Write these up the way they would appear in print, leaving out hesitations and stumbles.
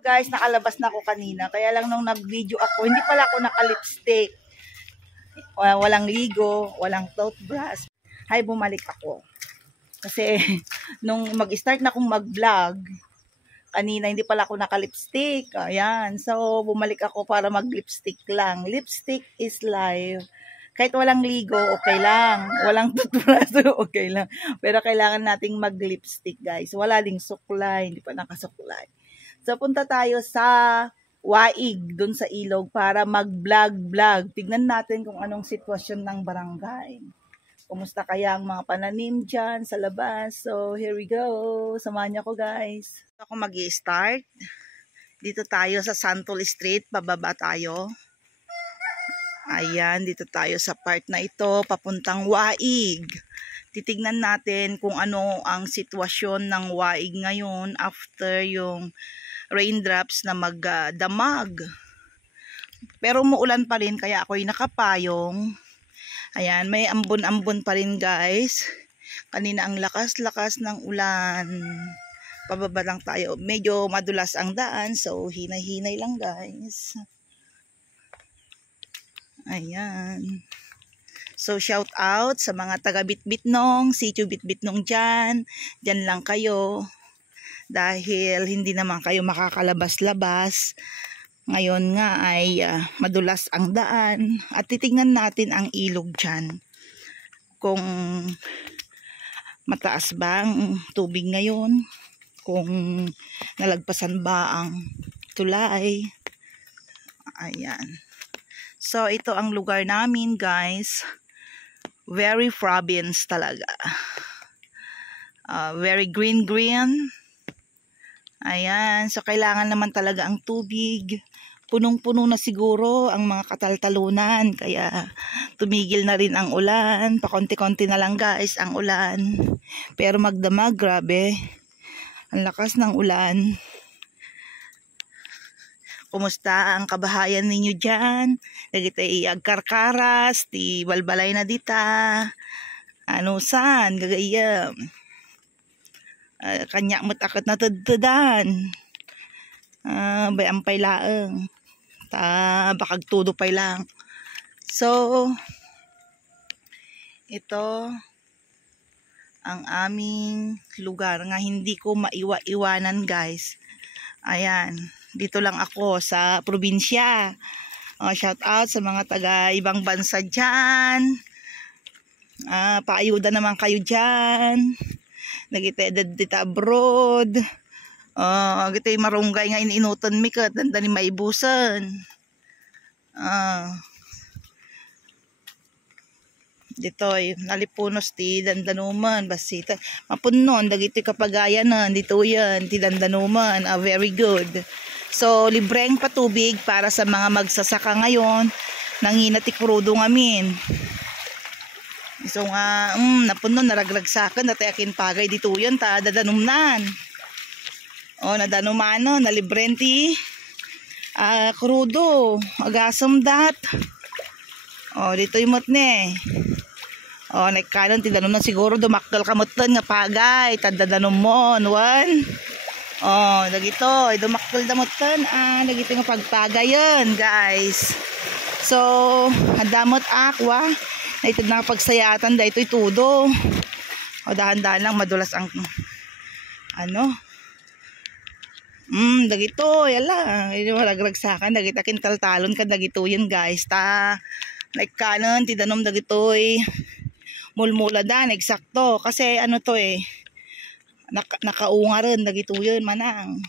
Guys, nakalabas na ako kanina. Kaya lang nung nag-video ako, hindi pala ako naka-lipstick. Walang ligo, walang toothbrush. Hay, bumalik ako. Kasi nung mag-start na akong mag-vlog, kanina hindi pala ako naka-lipstick. Ayan. So, bumalik ako para mag-lipstick lang. Lipstick is life. Kahit walang ligo, okay lang. Walang toothbrush, okay lang. Pero kailangan nating mag-lipstick, guys. Wala ding suklay. Hindi pa nakasuklay. So, punta tayo sa Waig, dun sa ilog, para mag-vlog-vlog. Tignan natin kung anong sitwasyon ng barangay. Kumusta kaya ang mga pananim dyan sa labas. So, here we go. Samahan niyo ako, guys. Ako mag-i-start. Dito tayo sa Santol Street. Pababa tayo. Ayan, dito tayo sa part na ito. Papuntang Waig. Titignan natin kung ano ang sitwasyon ng Waig ngayon after yung raindrops na magdamag. Pero umuulan pa rin kaya ako'y nakapayong. Ayan, may ambon-ambon pa rin, guys. Kanina ang lakas-lakas ng ulan. Pababa lang tayo. Medyo madulas ang daan, so hinay-hinay lang, guys. Ayan. So, shout out sa mga taga Bitbitnong, Sitio Bitbitnong dyan. Dyan lang kayo. Dahil hindi naman kayo makakalabas-labas. Ngayon nga ay madulas ang daan. At titingnan natin ang ilog dyan. Kung mataas ba ang tubig ngayon. Kung nalagpasan ba ang tulay. Ayan. So, ito ang lugar namin, guys. Very province talaga. Very green-green. Ayan. So, kailangan naman talaga ang tubig. Punong-puno na siguro ang mga kataltalunan. Kaya, tumigil na rin ang ulan. Pakonti-konti na lang, guys, ang ulan. Pero magdamag, grabe. Ang lakas ng ulan. Kumusta ang kabahayan ninyo dyan? Nagitay agkarkaras, ti balbalay na dita. Ano saan? Gagayam. Kanya mo't akot na tadtadan. Bayampay laang. Bakag tudo pay lang. So, ito ang aming lugar nga hindi ko maiwa-iwanan, guys. Ayan. Dito lang ako sa probinsya. Shout out sa mga taga ibang bansa dyan. Paayuda naman kayo dyan. Nagitedad dita abroad. Gito'y marunggay nga ininuton mi kat. Dandani maibusan. Dito'y nalipunos ti Dandanuman. Basita. Mapunon. Dagito'y kapagayanan. Dito yan. Ti Dandanuman. Very good. So, libreng patubig para sa mga magsasaka ngayon. Nangina ti krudo ngamin. So nga, napuno, naragragsakan. Dati akin pagay dito yan. Dadanumnan. Nadanumano. Nalibreng ti krudo. Agasam dat. Dito yung motne. Nagkanon ti danunan siguro. Dumakdal kamutan nga pagay. Tadadanum mo. Dagito, dumakdal damutan. Dagito nga pagpagayon, guys. So, hadamot akwa. Ito na pagsayatan, dahito itudo. Dahan-dahan lang, madulas ang, dagito, yala. Malagragsakan, dagito kintaltalon ka, dagito yun, guys. Nagkanon, tidanom dagito'y mulmula dan, eksakto. Kasi, nakaunga rin, dagito yun, manang.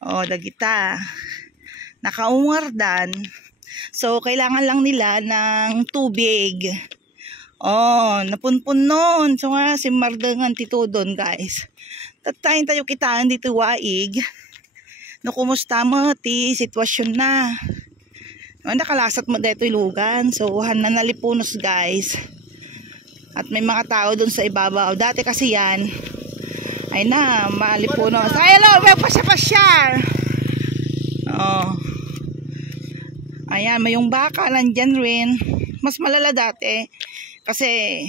Dagita. Nakaungar dan. So, kailangan lang nila ng tubig. Napunpun nun. So, nga, si Mardangan tito doon, guys. Tatayin tayo kitaan dito, Waig. No, kumusta mo, ti, sitwasyon na. Nakalasat mo dito ilugan. So, na nalipunos, guys. At may mga tao doon sa ibabaw. Dati kasi yan, ay na, malipunos. Ay, hello, may pasya-pasya. Ayan, may yung baka, nandyan rin. Mas malala dati. Kasi,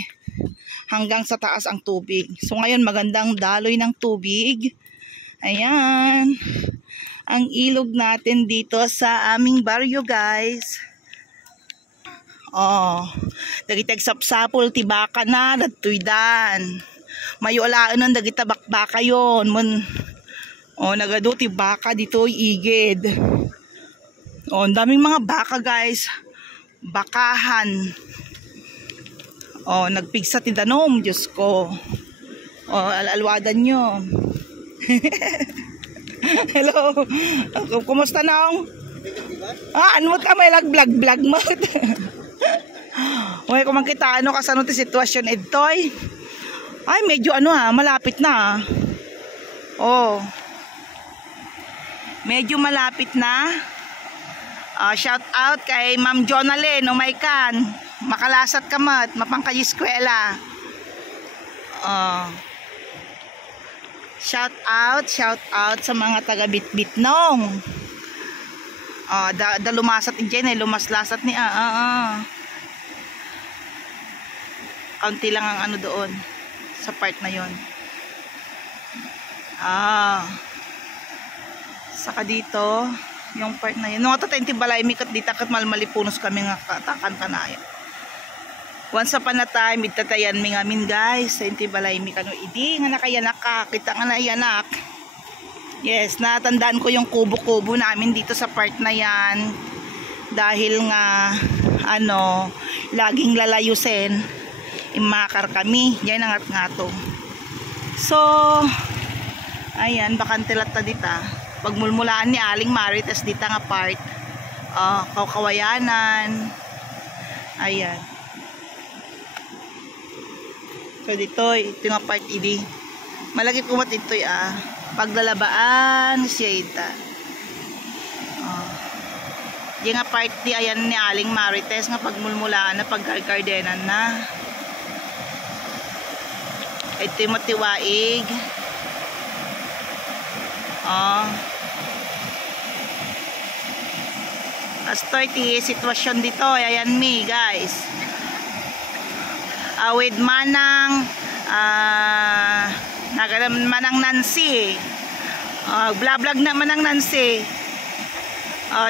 hanggang sa taas ang tubig. So, ngayon, magandang daloy ng tubig. Ayan. ang ilog natin dito sa aming baryo, guys. Oh, dagitag sapsapol tibaka na datoy dan. Mayolaan ng dagita bakbaka yon. Oh, nagado tibaka dito igid. Oh, ang daming mga baka, guys. Bakahan. Oh, nagpigsa ti danom, Diyos ko. Oh, alalwadan nyo. Hello. Kumusta nong? Ano mo may lag-vlog mo? Okay, kung makita ano kasano ti sitwasyon itoy. Ay, medyo malapit na. Oh. Medyo malapit na. Shout out kay Ma'am Jonalyn, Umaykan. Makalasat ka mat, mapangkay eskwela. Shout out sa mga taga Bitbit nong. Lumasat dyan lumaslasat ni kaunti lang ang ano doon sa part na yon. Saka dito yung part na yun. Nung ato tayong tibalay mikot dita kat malmalipunos kami nga katakan kanaya. Once upon a time itatayan mi ngamin, guys, sa tibalay mi kano idi nga nakayanak ka, kita nga naiyanak. Yes, natandaan ko yung kubo-kubo namin dito sa part na yan. Dahil nga laging lalayusin, imakar kami. Yan ang ngato. So, ayan, bakantilat ta dita. Pagmulmulaan ni Aling Marites dita nga part. Kawayanan. Ayan. So dito, ito nga part idi. Malagi kumat ito paglalabaan siya ita. Yung nga part di ayan ni Aling Marites nga pagmulmulaan na paggargardenan na. Ito yung matiwaig. As 30 sitwasyon dito, ayan mi, guys. With Manang Manang Nancy. Vlog na Manang Nancy.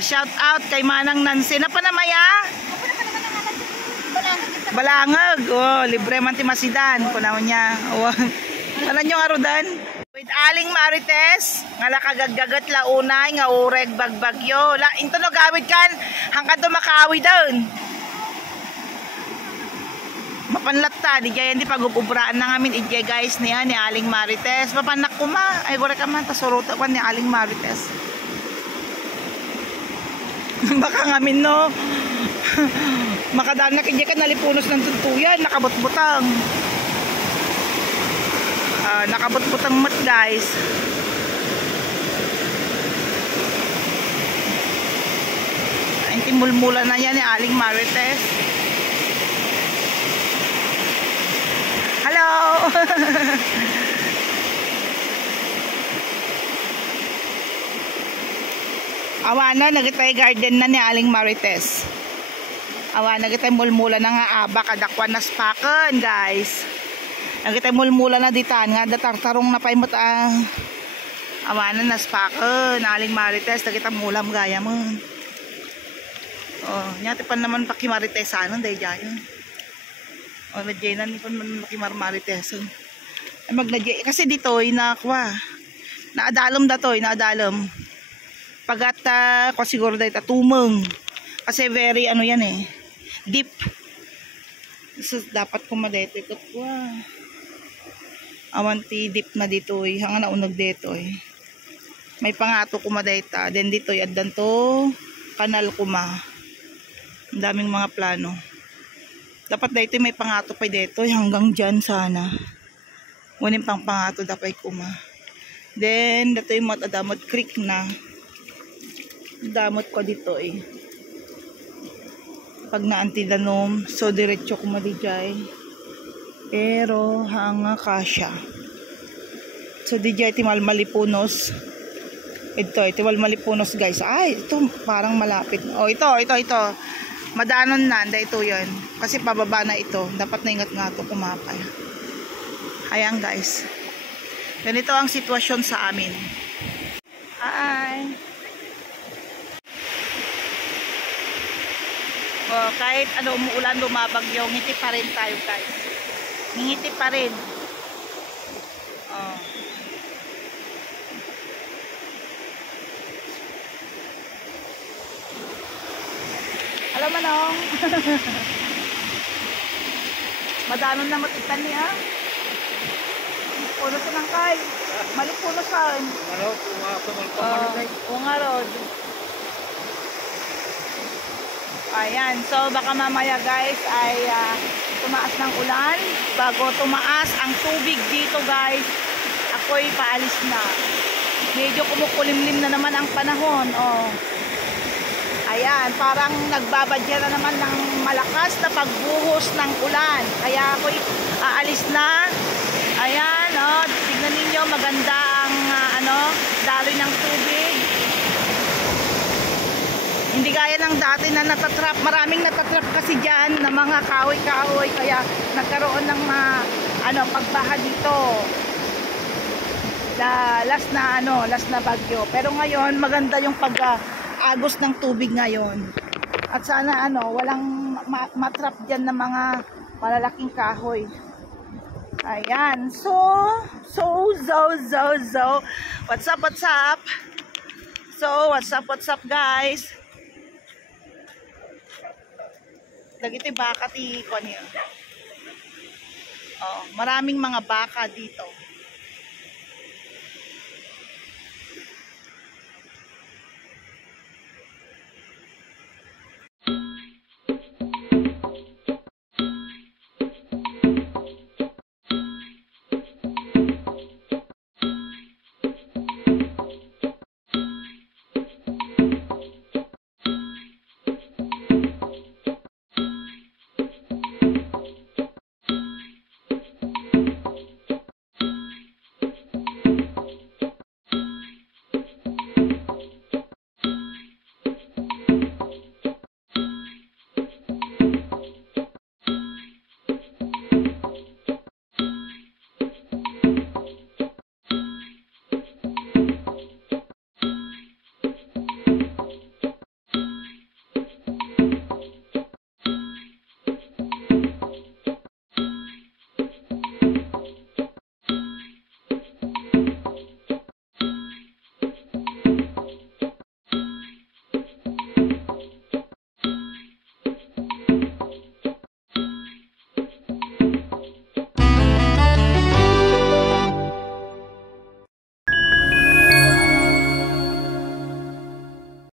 Shout out kay Manang Nancy. Napanamaya? Balangag. Libre man ti masidan. Kunaw niya. Alam nyo nga rodan? With Aling Marites, nga nakagagagat launay, nga ureg bagbagyo. Into no gawid kan, hanggang tumakawi doon. Mapanlatta, di jay hindi pag-ubraan na ngamin ijay, guys, niya ni Aling Marites. Mapanak ko ma, ay gore ka man, tasurota ko ni Aling Marites. Baka ngamin no, makadanak ijay ka nalipunos ng tuntuyan, nakabot-butang. Nakabot-butang mat, guys. Ay, timulmula na yan ni Aling Marites. Hello! Awana, nagitay garden na ni Aling Marites. Awana, nagitay mulmula na nga kadakwan na spakan, guys. Nagitay mulmula na ditan nga datartarong na paimot awanan na spakan Aling Marites, nagitay mulam gaya mo. Nyati pa naman pakimarites day jayon. Nadyanan ni pa naman pakimarmariteson. Magnadya kasi ditoy nakwa. Naadalom datoy, naadalom. Pagat ko siguro day tumong. Kasi very yan deep. So dapat kumadete ko awanti deep na ditoy, hanga naunog ditoy. May pangato kumadayta, then ditoy addan to kanal kuma. Ang daming mga plano. Dapat dito may pangato pa ditoy hanggang dyan sana. Unin pang pangato dapat kuma. Then dito yung matadamot creek na. Damot ko ditoy. Pag naantidanom, so diretso kumadijay. Pero hanga kasya. So DJ timal malipunos. Ito timal malipunos, guys. Ay, ito parang malapit. Ito. Madanon na, ito 'yon. Kasi pababa na ito. Dapat na ingat nga 'to kumapay. Ayan, guys. Ganito ang sitwasyon sa amin. Hi. Oh, kahit ano umuulan, lumabagyo, ngiti pa rin tayo guys. Ngiti pa rin. Oh. Alam mo nong. Madanon na matitan niya. Puno sa nangkay. Mali puno sa akin. Ano, pumasok ang Oo nga Rod. Ayan, so baka mamaya guys ay tumaas ng ulan. Bago tumaas ang tubig dito guys, ako'y paalis na. Medyo kumukulimlim na naman ang panahon. Oh. Ayan, parang nagbabadya na naman ng malakas na pagbuhos ng ulan. Kaya ako'y aalis na. Ayan, oh, tignan ninyo, maganda ang daloy ng tubig. Hindi gaya ng dati na natatrap. Maraming natatrap kasi dyan na mga kahoy-kahoy. Kaya nagkaroon ng pagbaha dito. Last na bagyo. Pero ngayon, maganda yung pag-agos ng tubig ngayon. At sana walang matrap dyan ng mga malalaking kahoy. Ayan. So. What's up? So, what's up guys? Dagiti baka ti ko niyo. Oh, maraming mga baka dito.